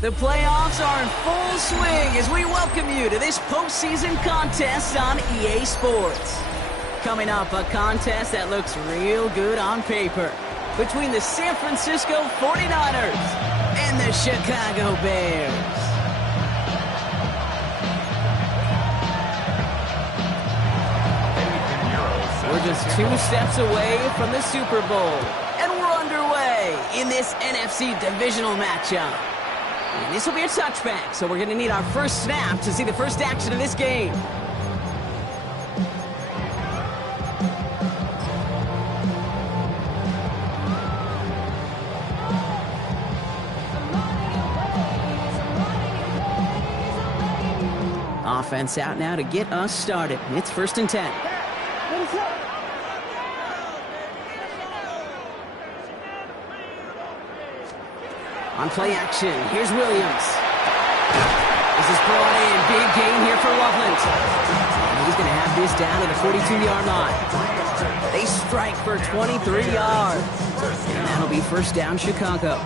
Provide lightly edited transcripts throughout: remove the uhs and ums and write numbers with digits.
The playoffs are in full swing as we welcome you to this postseason contest on EA Sports. Coming up, a contest that looks real good on paper between the San Francisco 49ers and the Chicago Bears. We're just 2 steps away from the Super Bowl, and we're underway in this NFC divisional matchup. And this will be a touchback, so we're going to need our first snap to see the first action of this game. Offense out now to get us started. It's 1st and 10. On play action, here's Williams. This is brought in. Big gain here for Loveland. And he's going to have this down at the 42-yard line. They strike for 23 yards. And that'll be 1st down, Chicago.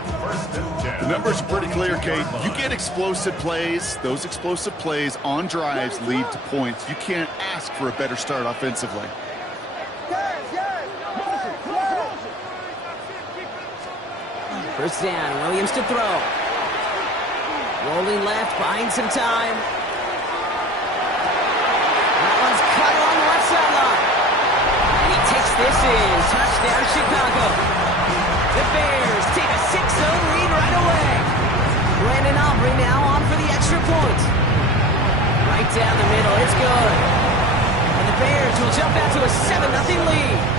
The numbers are pretty clear, Kate. You get explosive plays. Those explosive plays on drives lead to points. You can't ask for a better start offensively. First down, Williams to throw. Rolling left, buying some time. That one's cut along the left sideline. And he takes this in. Touchdown, Chicago. The Bears take a 6-0 lead right away. Brandon Aubrey now on for the extra point. Right down the middle, it's good. And the Bears will jump out to a 7-0 lead.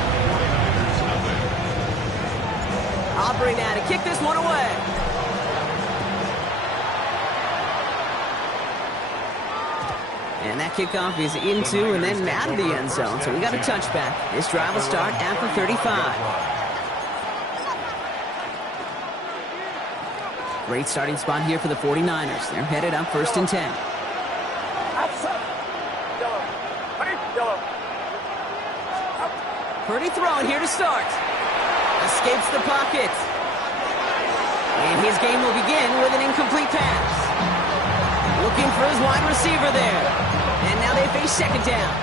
Aubrey now to kick this one away. And that kickoff is into and then out of the end zone. So we got a touchback. This drive will start at the 35. Great starting spot here for the 49ers. They're headed up 1st and 10. Purdy throwing here to start. Escapes the pocket. And his game will begin with an incomplete pass. Looking for his wide receiver there. And now they face 2nd down.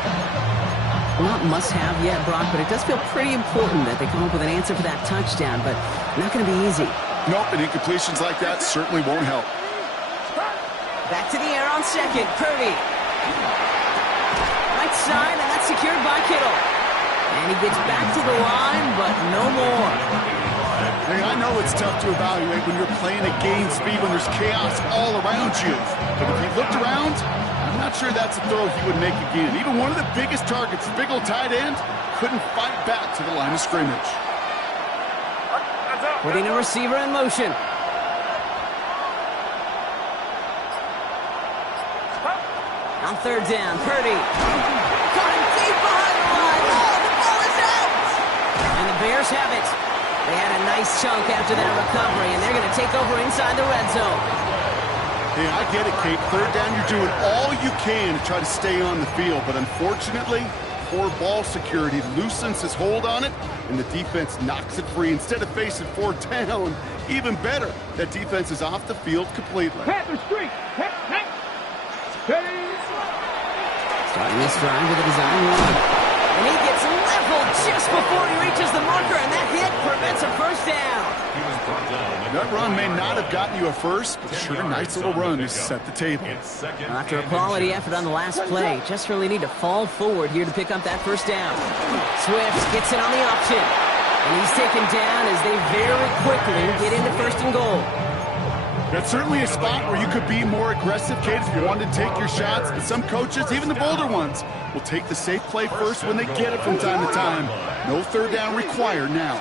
Not must-have yet, Brock, but it does feel pretty important that they come up with an answer for that touchdown, but not going to be easy. Nope, and incompletions like that certainly won't help. Back to the air on 2nd. Purdy. Right side, and that's secured by Kittle. And he gets back to the line, but no more. Hey, I know it's tough to evaluate when you're playing at game speed, when there's chaos all around you. But if he looked around, I'm not sure that's a throw he would make again. Even one of the biggest targets, big old tight end, couldn't fight back to the line of scrimmage. Putting a receiver in motion. On 3rd down, Purdy. Caught him deep behind the line. Oh, the ball is out! And the Bears have it. They had a nice chunk after that recovery, and they're going to take over inside the red zone. Hey, I get it, Kate. 3rd down, you're doing all you can to try to stay on the field. But unfortunately, poor ball security loosens his hold on it, and the defense knocks it free. Instead of facing 4th down, even better, that defense is off the field completely. Starting this drive with a design run. And he gets leveled just before he reaches the marker, and that hit prevents a 1st down. That run may not have gotten you a first, but sure a nice little run to set the table. After a quality effort on the last play, just really need to fall forward here to pick up that 1st down. Swift gets it on the option. And he's taken down as they very quickly get into 1st and goal. That's certainly a spot where you could be more aggressive, Kate, if you wanted to take your shots. But some coaches, even the bolder ones, will take the safe play first when they get it from time to time. No 3rd down required now.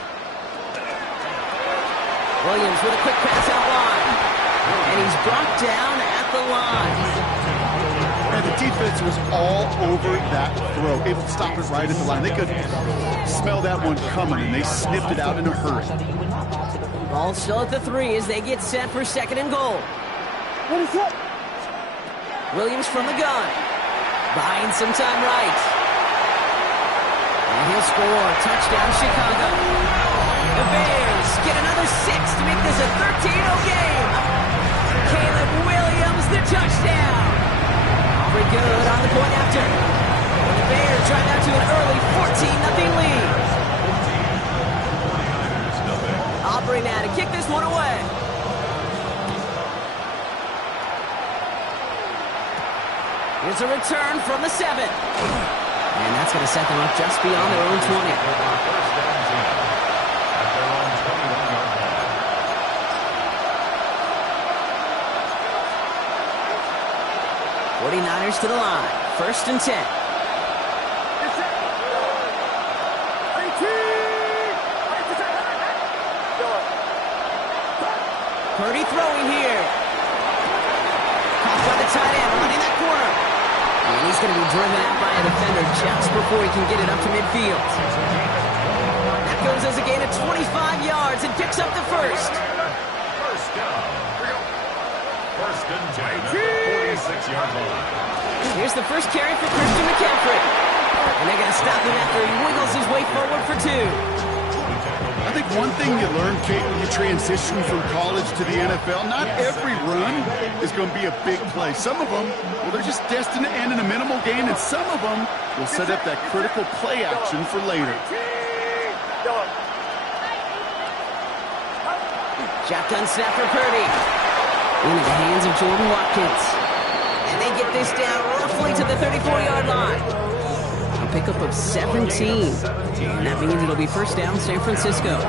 Williams with a quick pass out wide. And he's brought down at the line. And the defense was all over that throw, able to stop it right at the line. They could smell that one coming, and they sniffed it out in a hurry. Ball still at the 3 as they get set for 2nd and goal. What is it? Williams from the gun. Buying some time right. And he'll score. Touchdown, Chicago. The Bears get another 6 to make this a 13-0 game. Caleb Williams, the touchdown. Aubrey good on the point after. And the Bears drive out to an early 14-0 lead. Aubrey now to kick this one away. Here's a return from the 7. And that's going to set them up just beyond their own 20. 49ers to the line. 1st and 10. Purdy throwing here. Caught by the tight end, running that corner. And he's going to be driven out by a defender just before he can get it up to midfield. That goes as a gain of 25 yards and picks up the first. First down. First and 10 at the 46-yard line. Here's the first carry for Christian McCaffrey. And they're going to stop him after he wiggles his way forward for 2. I think one thing you learn, Kate, when you transition from college to the NFL, not every run is going to be a big play. Some of them, well, they're just destined to end in a minimal gain, and some of them will set up that critical play action for later. Shotgun snap for Purdy. Into the hands of Jordan Watkins. And they get this down roughly to the 34-yard line. A pickup of 17. And that means it'll be first down, San Francisco. First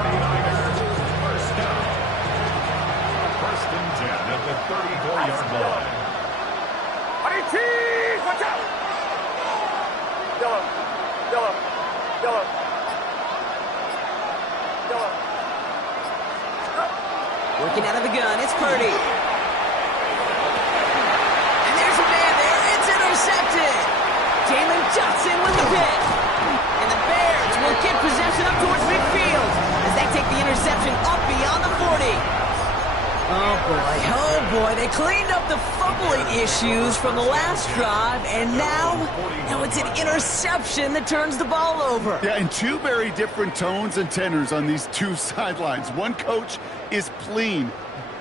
and 10 at the 34-yard line. Watch out! Yellow. Working out of the gun, it's Purdy. And there's a man there, it's intercepted. Jalen Johnson with the pick. And the Bears will get possession up towards midfield as they take the interception up beyond the 40. Oh boy, they cleaned up the fumbling issues from the last drive, and now it's an interception that turns the ball over. Yeah, and two very different tones and tenors on these two sidelines. One coach is pleading,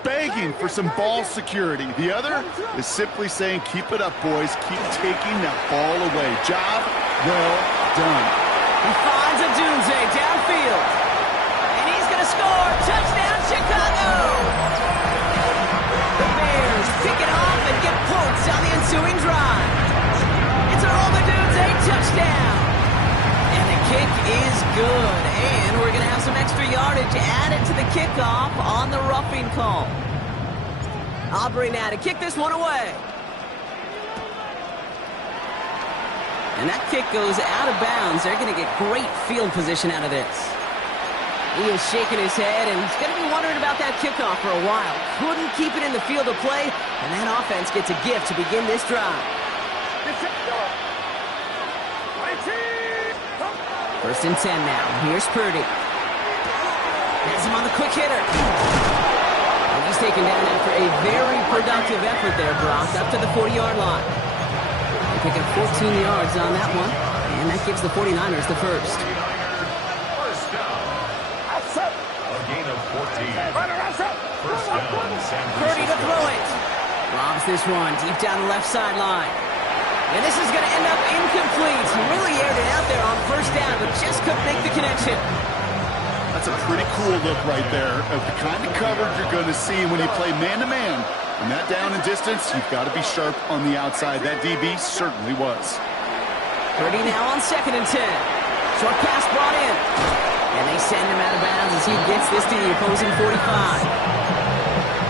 begging for some ball security. The other is simply saying, keep it up, boys. Keep taking that ball away. Job well done. He finds Odunze downfield. And he's going to score. Touchdown, Chicago! The Bears pick it off and get points on the ensuing drive. It's a Rome Odunze touchdown. And the kick is good. And we're going to have some extra yardage added to the kickoff on the roughing call. Aubrey now to kick this one away. And that kick goes out of bounds. They're going to get great field position out of this. He is shaking his head, and he's going to be wondering about that kickoff for a while. Couldn't keep it in the field of play, and that offense gets a gift to begin this drive. First and 10 now. Here's Purdy. Has him on the quick hitter. And he's taken down after a very productive effort there, Brock, up to the 40-yard line. They pick up 14 yards on that one, and that gives the 49ers the first. First down. A gain of 14. First down, San Purdy to Francisco. throw it. Robs this one deep down the left sideline. And this is going to end up incomplete. He really aired it out there on first down, but just couldn't make the connection. That's a pretty cool look right there of the kind of coverage you're going to see when you play man-to-man. And that down and distance, you've got to be sharp on the outside. That DB certainly was. Purdy now on 2nd and 10. Short pass brought in. And they send him out of bounds as he gets this to the opposing 45.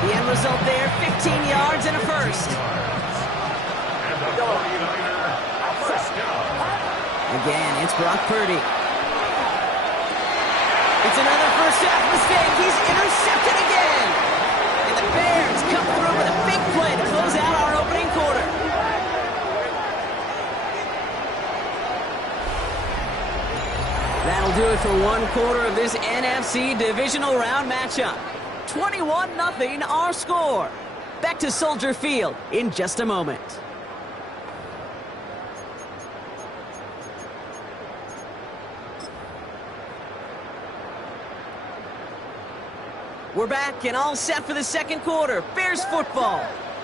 The end result there, 15 yards and a first. And the 49er first down. Again, it's Brock Purdy. It's another first half mistake. He's intercepted again. And the Bears come through with a big play to close out our opening quarter. That'll do it for one quarter of this NFC divisional round matchup. 21-0 our score. Back to Soldier Field in just a moment. We're back and all set for the second quarter. Bears football.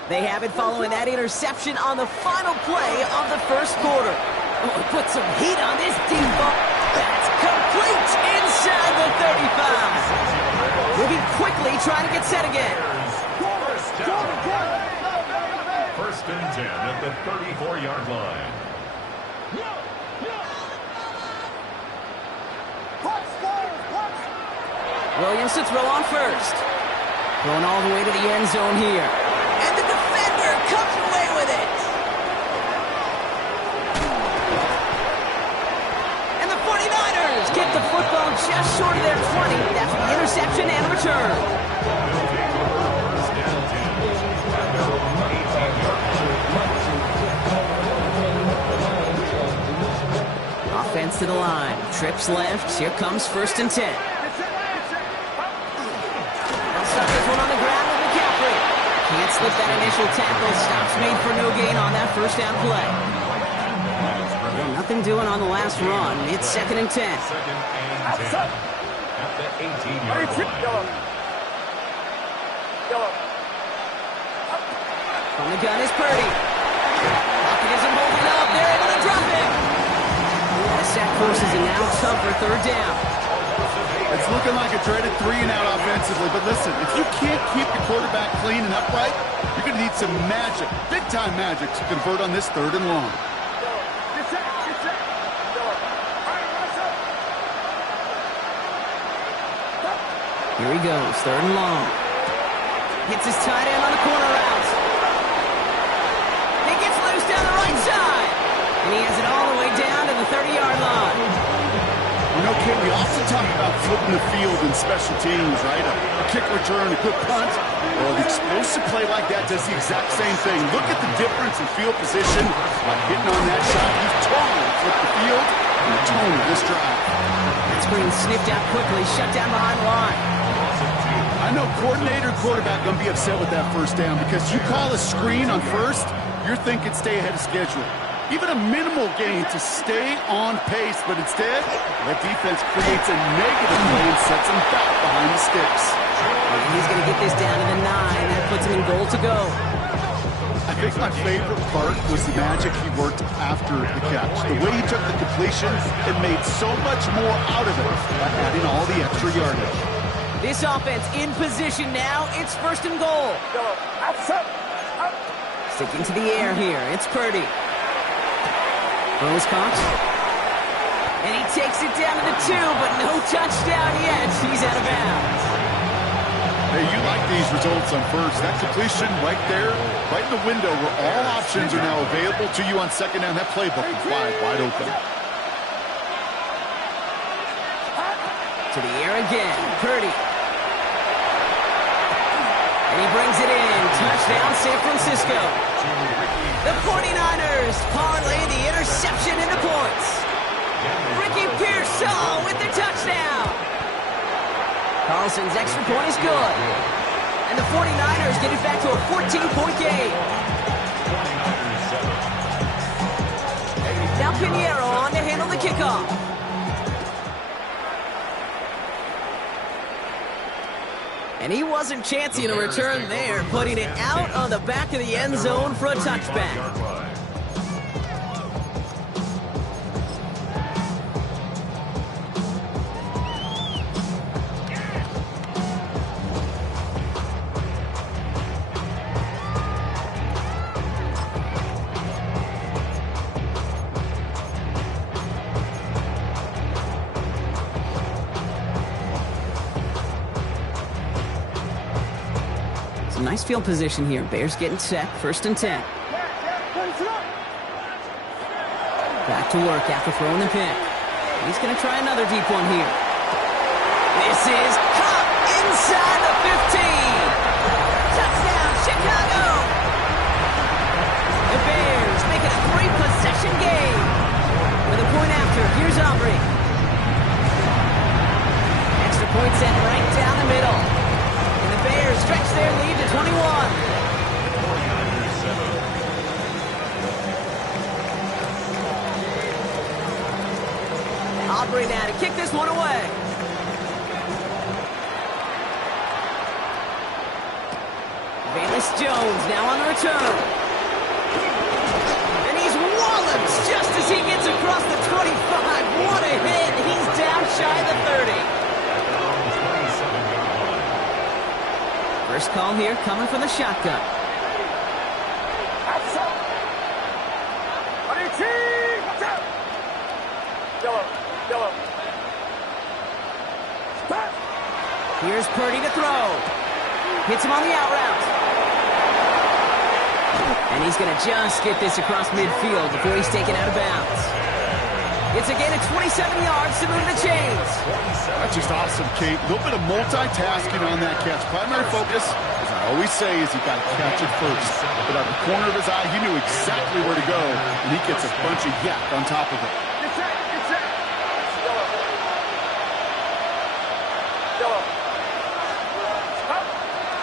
They have it following that interception on the final play of the first quarter. Oh, put some heat on this defense. That's complete inside the 35. Moving quickly, trying to get set again. First and 10 at the 34-yard line. Williams to throw on first. Going all the way to the end zone here. And the defender comes away with it. And the 49ers get the football just short of their 20. That's the interception and a return. Offense to the line. Trips left. Here comes first and 10. This one on the ground with McCaffrey. Can't slip that initial tackle. Stops made for no gain on that first down play. Well, nothing doing on the last run. It's second and 10. Second and 10 at the 18-yard line. From the gun is Purdy. Pocket isn't holding up. They're able to drop him. The sack forces a now tougher third down. It's looking like a dreaded 3-and-out offensively, but listen, if you can't keep your quarterback clean and upright, you're going to need some magic, big-time magic, to convert on this third and long. Here he goes, third and long. Hits his tight end on the corner route. He gets loose down the right side. And he has it all the way down to the 30-yard line. You know, Kate, we often talk about flipping the field in special teams, right? A kick return, a good punt. Well, the explosive play like that does the exact same thing. Look at the difference in field position by hitting on that shot. You've totally flipped the field and the tone of this drive. That screen sniffed out quickly, shut down behind the line. I know coordinator and quarterback going to be upset with that first down because you call a screen on first, you're thinking stay ahead of schedule. Even a minimal gain to stay on pace, but instead, that defense creates a negative play and sets him back behind the sticks. He's going to get this down to the 9. That puts him in goal to go. I think my favorite part was the magic he worked after the catch. The way he took the completion and made so much more out of it by adding all the extra yardage. This offense in position now. It's first and goal. Sticking to the air here. It's Purdy. Throws Cox. And he takes it down to the 2, but no touchdown yet. He's out of bounds. Hey, you like these results on first. That completion right there, right in the window where all options are now available to you on second down. That playbook is wide open. To the air again. Purdy. And he brings it in. Touchdown, San Francisco. The 49ers parlay the interception into points. Ricky Pearsall with the touchdown. Carlson's extra point is good. And the 49ers get it back to a 14-point game. Now Pinheiro on to handle the kickoff. And he wasn't chancing a return there, putting it out on the back of the end zone for a touchback. Nice field position here. Bears getting set. First and 10. Back to work after throwing the pick. He's going to try another deep one here. This is caught inside the 15. Touchdown, Chicago. The Bears make it a 3-possession game. With a point after, here's Aubrey. Extra point set right down the middle. Bears stretch their lead to 21. Aubrey now to kick this one away. Chris Jones now on the return. And he's walloped just as he gets across the 25. What a hit. He's down shy of the 30. First call here coming from the shotgun. Yellow. Here's Purdy to throw. Hits him on the out route. And he's going to just get this across midfield before he's taken out of bounds. It's a gain of 27 yards to move the chains. That's just awesome, Kate. A little bit of multitasking on that catch. Primary focus, as I always say, is you got to catch it first. But out the corner of his eye, he knew exactly where to go, and he gets a bunch of yak on top of it.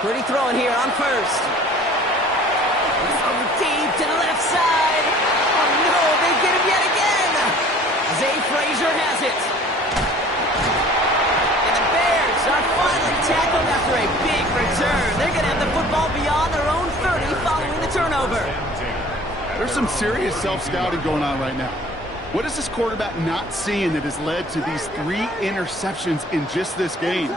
Purdy throwing here on first. From deep to the left side. Oh no, they get him yet again. Zay Frazier has it. And the Bears are finally tackled after a big return. They're going to have the football beyond their own 30 following the turnover. There's some serious self-scouting going on right now. What is this quarterback not seeing that has led to these 3 interceptions in just this game?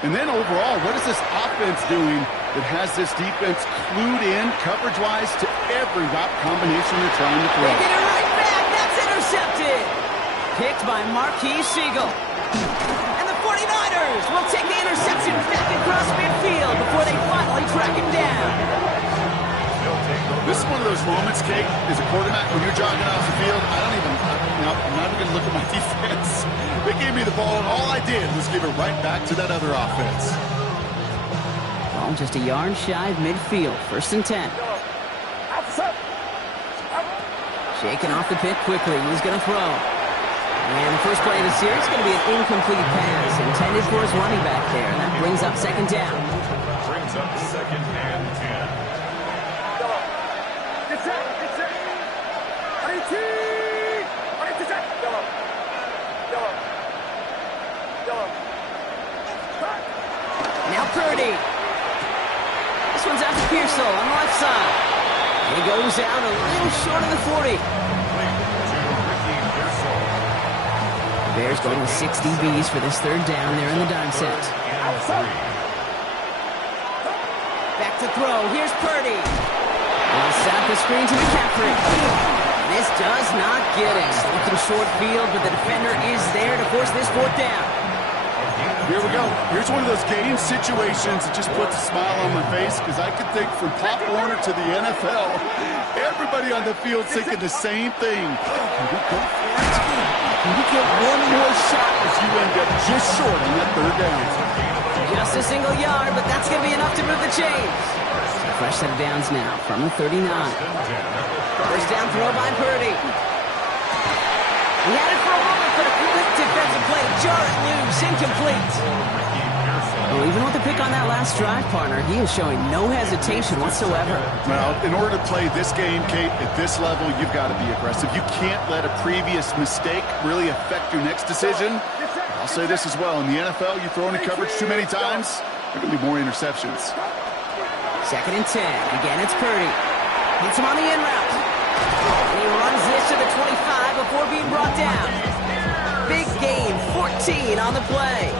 And then overall, what is this offense doing that has this defense clued in coverage-wise to every route combination they're trying to throw? They get it right back. That's intercepted. Picked by Marquise Siegel. And the 49ers will take the interception back across midfield before they finally track him down. This is one of those moments, Kate, as a quarterback, when you're jogging off the field, I'm not even going to look at my defense. They gave me the ball, and all I did was give it right back to that other offense. Ball just a yard shy of midfield. 1st and 10. Shaking off the pick quickly. He's going to throw. And the first play of the series is going to be an incomplete pass intended for his running back there. And that brings up 2nd down. Brings up 2nd and 10. Now Purdy. This one's out to Pearsall on the left side. And he goes out a little short of the 40. The Bears going with 6 DBs for this 3rd down there in the dime set. Back to throw. Here's Purdy. He'll set up the screen to McCaffrey. This does not get it. Looking short field, but the defender is there to force this 4th down. Here we go. Here's one of those game situations that just puts a smile on my face, because I could think from Pop Warner to the NFL, everybody on the field thinking the same thing. Can we go for it? Can we get one more shot as you end up just short on that 3rd down? Just a single yard, but that's going to be enough to move the chains. A fresh set of downs now from the 39. First down throw by Purdy. He had it for a moment, but a quick defensive play to jar it loose. Incomplete. Well, even with the pick on that last drive, partner, he is showing no hesitation whatsoever. Well, in order to play this game, Kate, at this level, you've got to be aggressive. You can't let a previous mistake really affect your next decision. I'll say this as well. In the NFL, you throw into coverage too many times, there can be more interceptions. 2nd and 10. Again, it's Purdy. Hits him on the in route. And he runs this to the 25 before being brought down. Big gain, 14 on the play.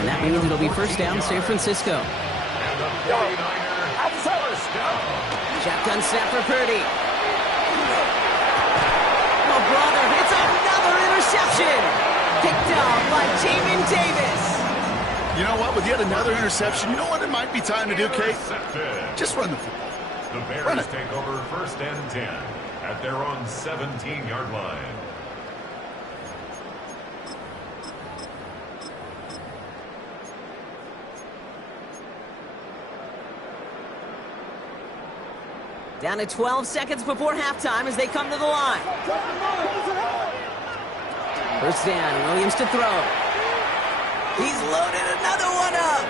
And that means it'll be 1st down, San Francisco. Shotgun snap for Purdy. Oh, brother, it's another interception. Picked up by Jamin Davis. You know what? With yet another interception, you know what it might be time to do, Kate? Just run the football. The Bears take over 1st and 10 at their own 17-yard line. Down to 12 seconds before halftime as they come to the line. 1st down, Williams to throw. He's loaded another one up.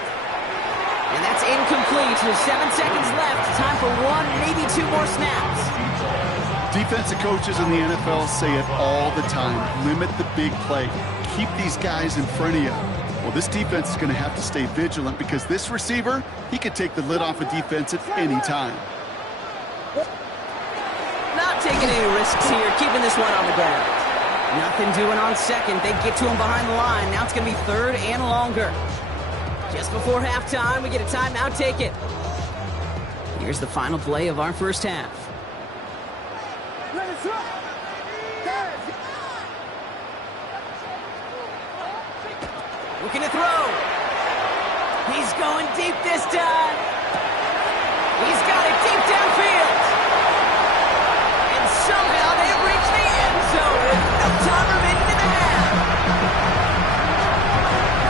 And that's incomplete with 7 seconds left. Time for 1, maybe 2 more snaps. Defensive coaches in the NFL say it all the time. Limit the big play. Keep these guys in front of you. Well, this defense is going to have to stay vigilant because this receiver, he could take the lid off a defense at any time. Not taking any risks here, keeping this one on the ground. Nothing doing on second. They get to him behind the line. Now it's going to be third and longer. Just before halftime, we get a timeout. Take it. Here's the final play of our first half. Looking to throw. He's going deep this time. He's got it deep downfield. And somehow they reach the end zone with no time remaining in the half.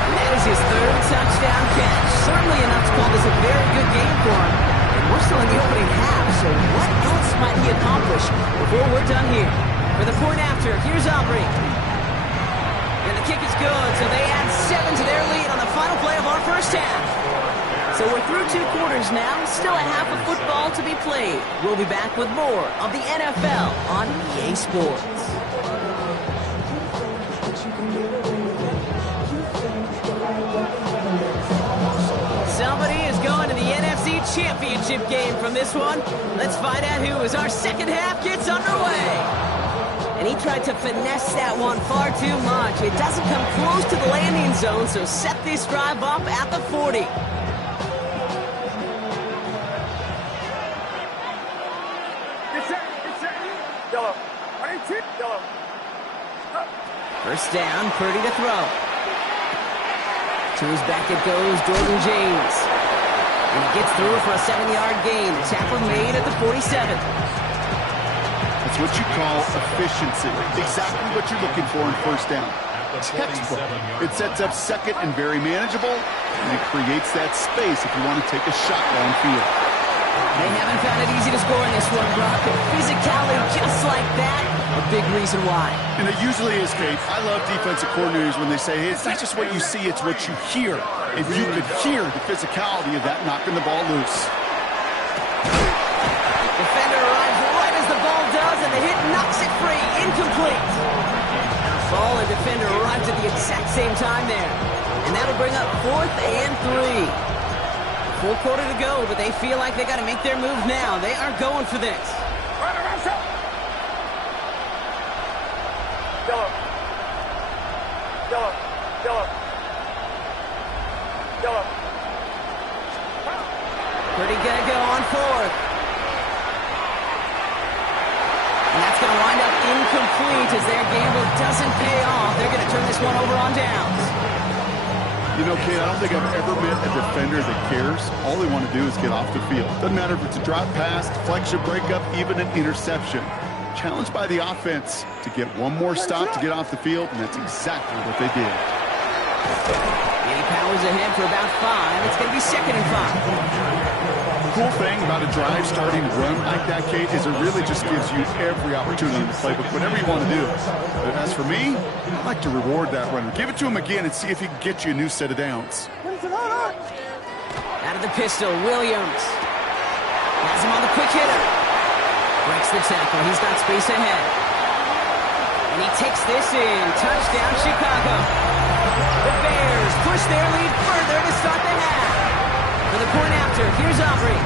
And that is his third touchdown catch. Certainly enough to call this a very good game for him. And we're still in the opening half, so what else might he accomplish before we're done here? For the point after, here's Aubrey. And the kick is good, so they add 7 to their lead on the final play of our first half. So we're through 2 quarters now, still a half of football to be played. We'll be back with more of the NFL on EA Sports. Somebody is going to the NFC Championship game from this one. Let's find out who as our second half gets underway. And he tried to finesse that one far too much. It doesn't come close to the landing zone, so set this drive up at the 40. First down, Purdy to throw. To his back it goes, Jordan James. And he gets through for a 7-yard gain. The tackle made at the 47. That's what you call efficiency. Exactly what you're looking for in first down. Textbook. It sets up second and very manageable, and it creates that space if you want to take a shot downfield. They haven't found it easy to score in this one, Brock. Physicality just like that, a big reason why. And it usually is, Kate. I love defensive coordinators when they say, hey, it's not just what you see, it's what you hear. If you could hear the physicality of that knocking the ball loose. Defender arrives right as the ball does, and the hit knocks it free. Incomplete. Ball and defender arrives at the exact same time there. And that'll bring up 4th and 3. Full quarter to go, but they feel like they got to make their move now. They are going for this. Pretty gonna go on 4th. And that's going to wind up incomplete as their gamble doesn't pay off. They're going to turn this one over on downs. You know, Kate, I don't think I've ever met a defender that cares. All they want to do is get off the field. Doesn't matter if it's a drop pass, deflection, breakup, even an interception. Challenged by the offense to get one more stop to get off the field, and that's exactly what they did. And he powers ahead for about 5. It's going to be 2nd and 5. The cool thing about a drive starting run like that, Kate, is it really just gives you every opportunity in the playbook, whatever you want to do. But as for me, I like to reward that runner. Give it to him again and see if he can get you a new set of downs. Out of the pistol, Williams. Has him on the quick hitter. Breaks the tackle. He's got space ahead. And he takes this in. Touchdown, Chicago. The Bears push their lead further to start the half. For the point after, here's Aubrey.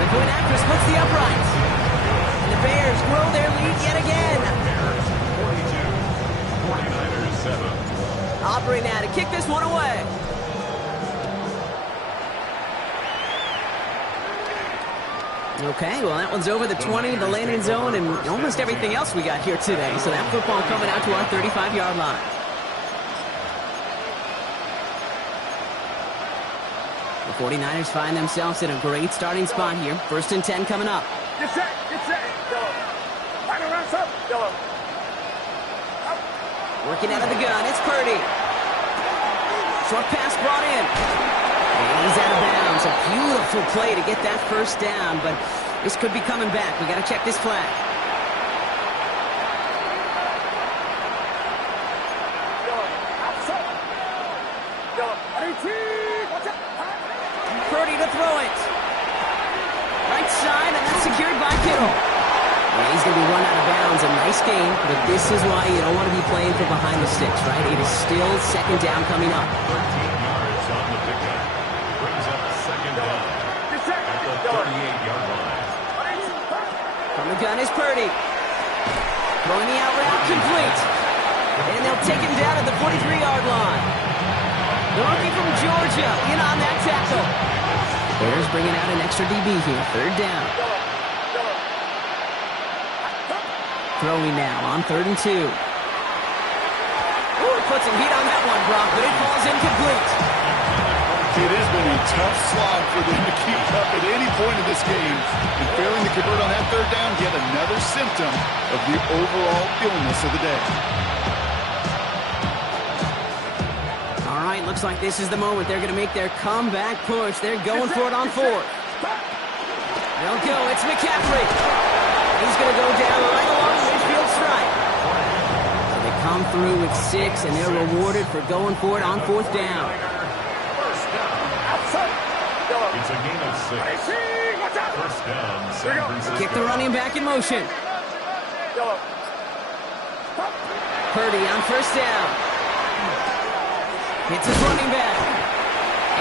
The point after splits the uprights. And the Bears grow their lead yet again. 42, 49ers 7. Aubrey now to kick this one away. Okay, well, that one's over the 20, the landing zone, and almost everything else we got here today. So that football coming out to our 35-yard line. The 49ers find themselves in a great starting spot here. 1st and 10 coming up. Get set, yellow. Final rounds up, yellow. Working out of the gun, it's Purdy. Short pass brought in. And he's out of bounds. A beautiful play to get that first down, but this could be coming back. We got to check this flag. Purdy to throw it. Right side, and that's secured by Kittle. And he's going to be run out of bounds. A nice this game, but this is why you don't want to be playing from behind the sticks, right? It is still second down coming up. 13 yards on the pickup. Brings up second down at the 38-yard line. From the gun is Purdy. Throwing the out route complete. And they'll take him down at the 43-yard line. The rookie from Georgia in on that tackle. Bears bringing out an extra DB here. Third down. Throwing now on 3rd and 2. Ooh, it puts some heat on that one, Brock, but it falls incomplete. It has been a tough slog for them to keep up at any point in this game. And failing to convert on that third down, yet another symptom of the overall illness of the day. All right, looks like this is the moment. They're going to make their comeback push. They're going for it on 4th. They'll go. It's McCaffrey. He's going to go down right along the midfield stripe. So they come through with 6, and they're rewarded for going for it on 4th down. It's a gain of 6. First down, San Francisco. Kick the running back in motion. Purdy on 1st down. Hits his running back.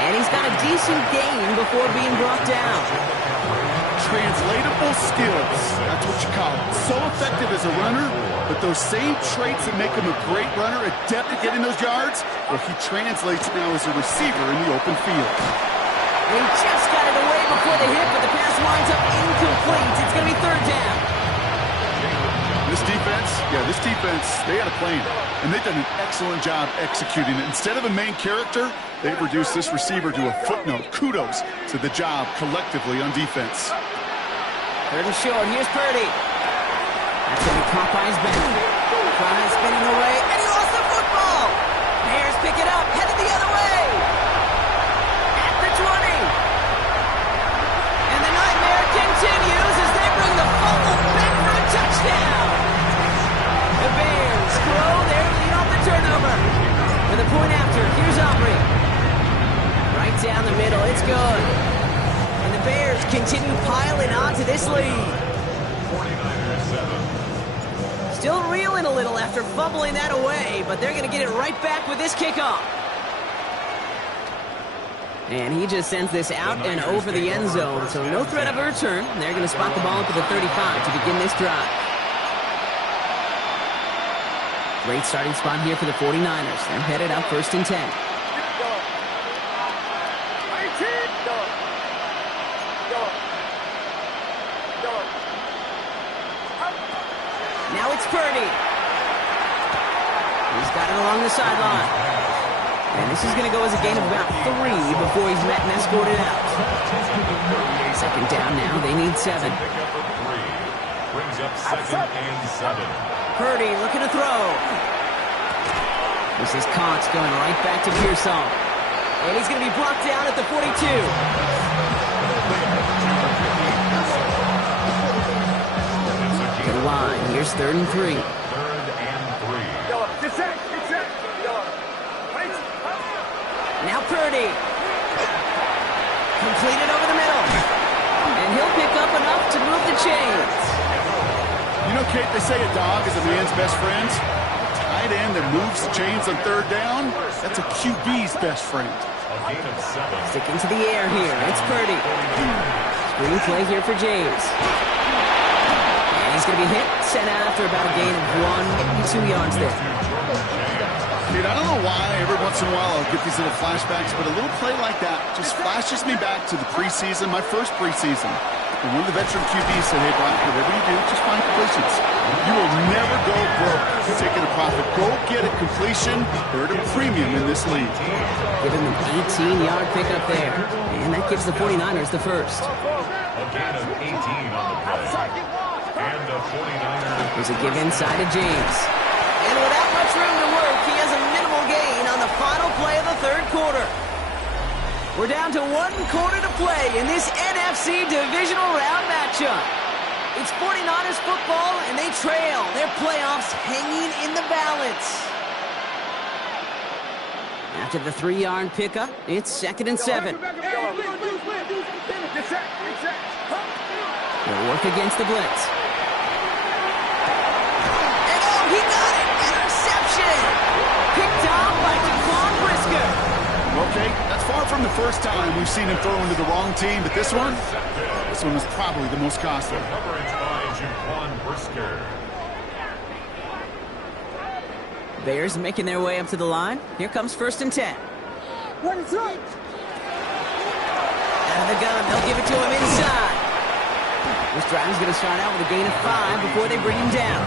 And he's got a decent gain before being brought down. Translatable skills, that's what you call it. So effective as a runner, but those same traits that make him a great runner, adept at getting those yards, well, he translates now as a receiver in the open field. They just got it away before the hit, but the pass winds up incomplete. It's going to be 3rd down. This defense, they had a plan, and they've done an excellent job executing it. Instead of a main character, they've reduced this receiver to a footnote. Kudos to the job collectively on defense. 3rd and short. Here's Purdy. That's going to be caught by his back. Fries spinning away, and he lost the football. Bears pick it up, headed the other way. At the 20. And the nightmare continues as they bring the fumble back for a touchdown. The Bears grow their lead off the turnover. For the point after, here's Aubrey. Right down the middle, it's good. And the Bears continue piling onto this lead. 49ers 7. Still reeling a little after fumbling that away, but they're going to get it right back with this kickoff. And he just sends this out and over the end zone, so no threat of a return. They're going to spot the ball up at the 35 to begin this drive. Great starting spot here for the 49ers. They're headed up 1st and 10. Now it's Purdy. He's got it along the sideline. And this is going to go as a gain of about 3 before he's met and escorted out. 2nd down now. They need 7. Pickup of 3. Brings up 2nd and 7. Purdy looking to throw. This is Cox going right back to Pearsall. And he's going to be brought down at the 42. To the line. Here's 3rd and 3. 3rd and 3. Now Purdy. Completed over the middle. And he'll pick up enough to move the chains. You know, Kate, they say a dog is a man's best friend. A tight end that moves the chains on 3rd down, that's a QB's best friend. A gain of 7. Sticking to the air here. It's Purdy. Screen play here for James. And he's going to be hit, sent out after about a gain of 1, 2 yards there. Dude, I don't know why every once in a while I'll get these little flashbacks, but a little play like that just flashes me back to the preseason, my first preseason. And one of the veteran QBs said, hey, Brian, whatever you do, just find completions. You will never go broke taking a profit. Go get a completion. They're at a premium in this league. Giving them 18-yard pickup there. And that gives the 49ers the first. A gain of 18 on the play. And the 49ers. There's a give inside to James. And without much room to work, he has a minimal gain on the final play of the 3rd quarter. We're down to 1 quarter to play in this NFC divisional round matchup. It's 49ers football, and they trail. Their playoffs hanging in the balance. After the 3-yard pickup, it's 2nd and 7. They'll work against the blitz. from the first time we've seen him throw into the wrong team, but this one was probably the most costly. Coverage by Jaquan Brisker. Bears making their way up to the line. Here comes 1st and 10. What is up? Out of the gun, they'll give it to him inside. This drive is going to start out with a gain of 5 before they bring him down.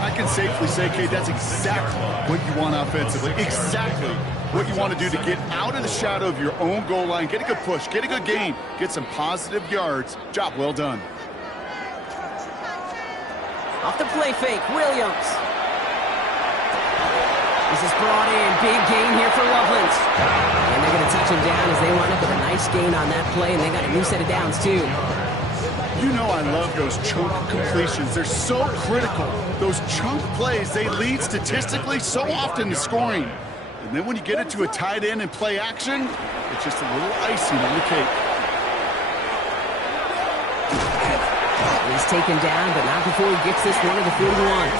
I can safely say, Kate, that's exactly what you want offensively. Exactly what you want to do to get out of the shadow of your own goal line, get a good push, get a good gain, get some positive yards. Job well done. Off the play fake, Williams. This is brought in. Big gain here for Loveland. And they're going to touch him down as they wind up with a nice gain on that play, and they got a new set of downs, too. You know I love those chunk completions. They're so critical. Those chunk plays, they lead statistically so often to scoring. And then when you get it to a tight end and play action, it's just a little icing on the cake. He's taken down, but not before he gets this one to the 41.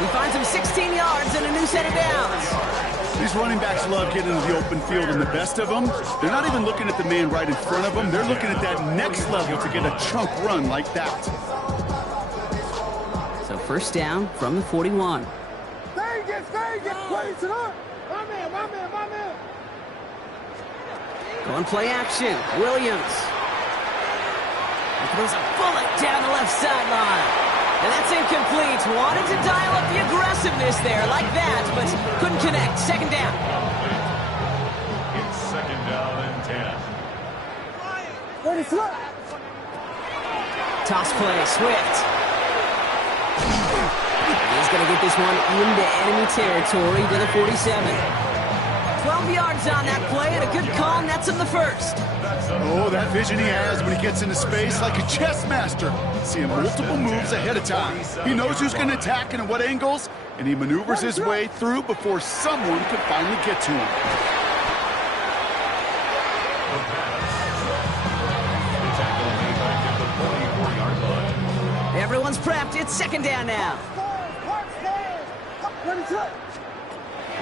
He finds him 16 yards and a new set of downs. These running backs love getting into the open field, and the best of them, they're not even looking at the man right in front of them. They're looking at that next level to get a chunk run like that. So 1st down from the 41. Vegas, plays it up. My man. Going play action. Williams. He throws a bullet down the left sideline. And that's incomplete. Wanted to dial up the aggressiveness there like that, but couldn't connect. 2nd down. It's 2nd down and 10. What is up? Toss play, Swift. He's going to get this one into enemy territory to the 47. 12 yards on that play, and a good call nets him the 1st. Oh, that vision he has when he gets into space like a chess master. Seeing multiple moves ahead of time. He knows who's going to attack and at what angles, and he maneuvers his way through before someone can finally get to him. Everyone's prepped. It's 2nd down now. What is up?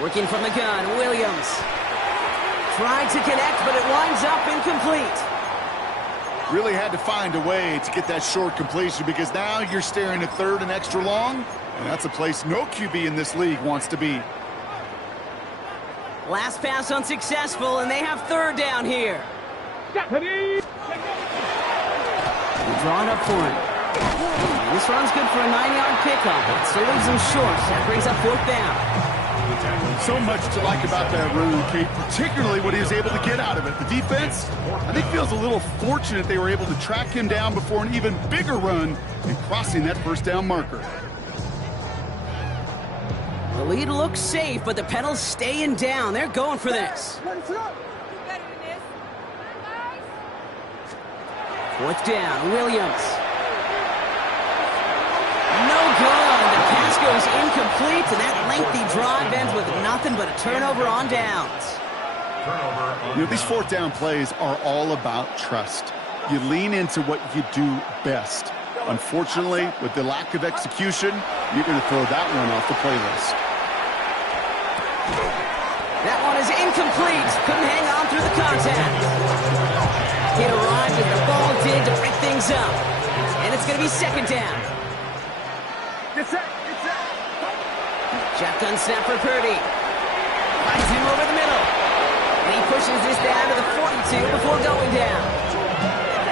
Working from the gun, Williams. Tried to connect, but it winds up incomplete. Really had to find a way to get that short completion because now you're staring at 3rd and extra long, and that's a place no QB in this league wants to be. Last pass unsuccessful, and they have 3rd down here. They're drawing up for him. This run's good for a 9-yard pickup, but still leaves him short. That brings up 4th down. So much to like about that run, Kate, particularly what he was able to get out of it. The defense, I think, feels a little fortunate they were able to track him down before an even bigger run and crossing that 1st down marker. The lead looks safe, but the Penals staying down. They're going for this. What is up? 4th down, Williams. No good. The pass goes incomplete, and that lengthy drive ends with nothing but a turnover on downs. You know, these 4th down plays are all about trust. You lean into what you do best. Unfortunately, with the lack of execution, you're going to throw that one off the playlist. That one is incomplete. Couldn't hang on through the contact. He arrived as the ball did to break things up. And it's going to be 2nd down. Shotgun snap for Purdy. Finds him over the middle. And he pushes this down to the 42 before going down.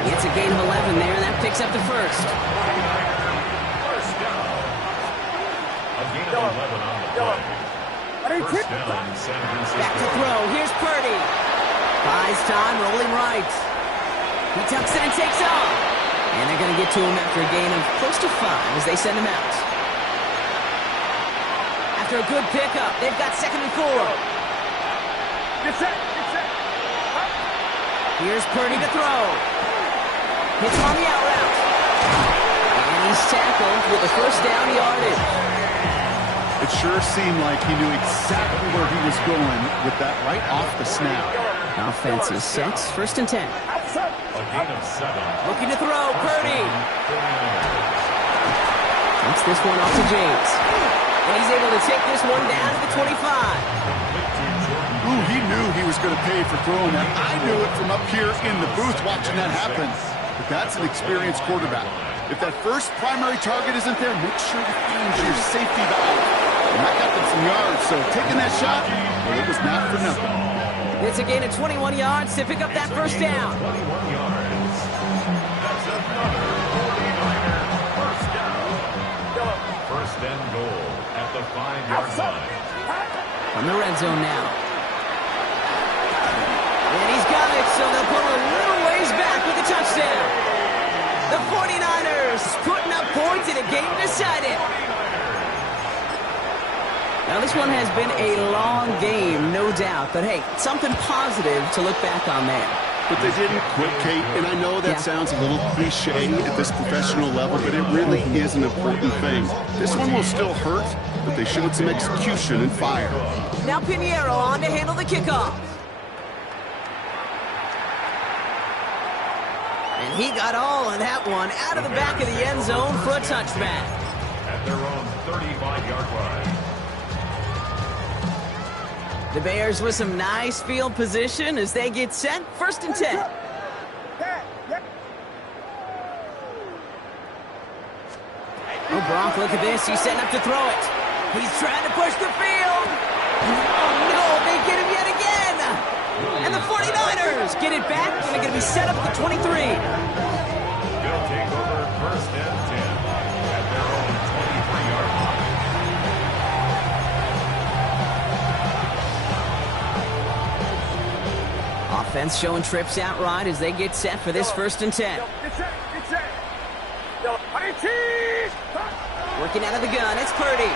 He gets a gain of 11 there, and that picks up the 1st. First down. A gain of 11 on the play. First down, San Francisco. Back to throw. Here's Purdy. Buys time, rolling right. He tucks it and takes off. And they're going to get to him after a gain of close to 5 as they send him out. After a good pickup, they've got 2nd and 4. Get set. Here's Purdy to throw. Hits him on the out route. And he's tackled with the 1st down yardage. It sure seemed like he knew exactly where he was going with that right off the snap. Offense is set. 1st and 10. A gain of 7. Looking to throw. Purdy. Takes this one off to James. And he's able to take this one down to the 25. Complete to Jordan Ooh, he knew he was going to pay for throwing that. I knew it from up here in the booth watching that happen. But that's an experienced quarterback. If that first primary target isn't there, make sure you find your safety valve. And that got them some yards, so taking that shot, well, it was not for nothing. It's a gain of 21 yards to pick up that first down. 21 yards. That's another 49er first down. First and goal at the 5-yard line. On the red zone now. And he's got it, so they'll pull a little ways back with the touchdown. The 49ers putting up points in a game decided. Now, this one has been a long game, no doubt. But, hey, something positive to look back on there. But they didn't quit, Kate, and I know that sounds a little cliche at this professional level, but it really is an important thing. This one will still hurt, but they showed some execution and fire. Now Pinheiro on to handle the kickoff. And he got all of that one out of the back of the end zone for a touchback. At their own 35-yard line. The Bears with some nice field position as they get set. First and 10. Oh, Gronk, look at this. He's setting up to throw it. He's trying to push the field. Oh, no, they get him yet again. And the 49ers get it back, and they're going to be set up at the 23. They'll take over first and 10 at their own 23-yard line. Offense showing trips out right as they get set for this first and 10. Working out of the gun, it's Purdy.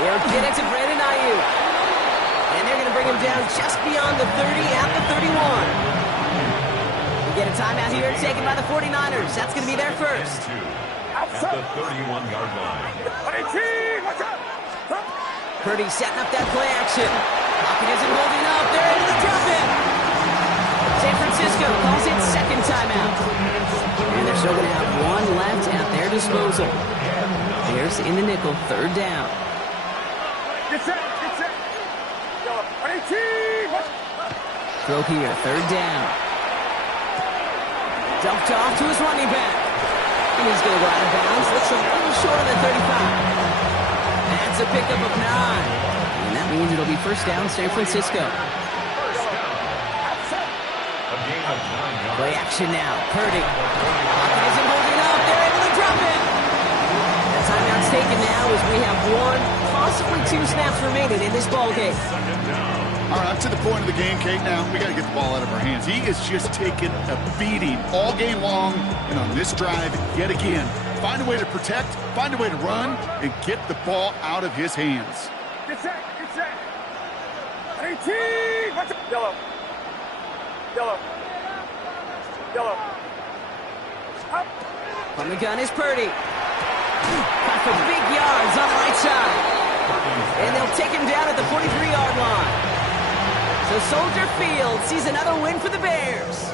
They'll get it to Brandon Ayuk. And they're going to bring him down just beyond the 30 at the 31. We get a timeout here taken by the 49ers. That's going to be their first. At the 31-yard line. Purdy setting up that play action. Pocket isn't holding up. They're able to drop it. San Francisco calls it second timeout. And they're still going to have one left at their disposal. Bears in the nickel, third down. Throw here, third down. Dumped off to his running back. And he's going to go out of bounds. Looks a little short of the 35. That's a pickup of 9. And that means it'll be first down, San Francisco. Play action now. Purdy. Pocket isn't holding up. They're able to drop it. That timeout's taken now as we have 1, possibly 2 snaps remaining in this ball game. All right, up to the point of the game, Kate, now we got to get the ball out of our hands. He is just taking a beating all game long, and on this drive, yet again. Find a way to protect, find a way to run, and get the ball out of his hands. Get set. 18. Yellow. Up. From the gun is Purdy. Got for big yards on the right side. And they'll take him down at the 43-yard line. So Soldier Field sees another win for the Bears.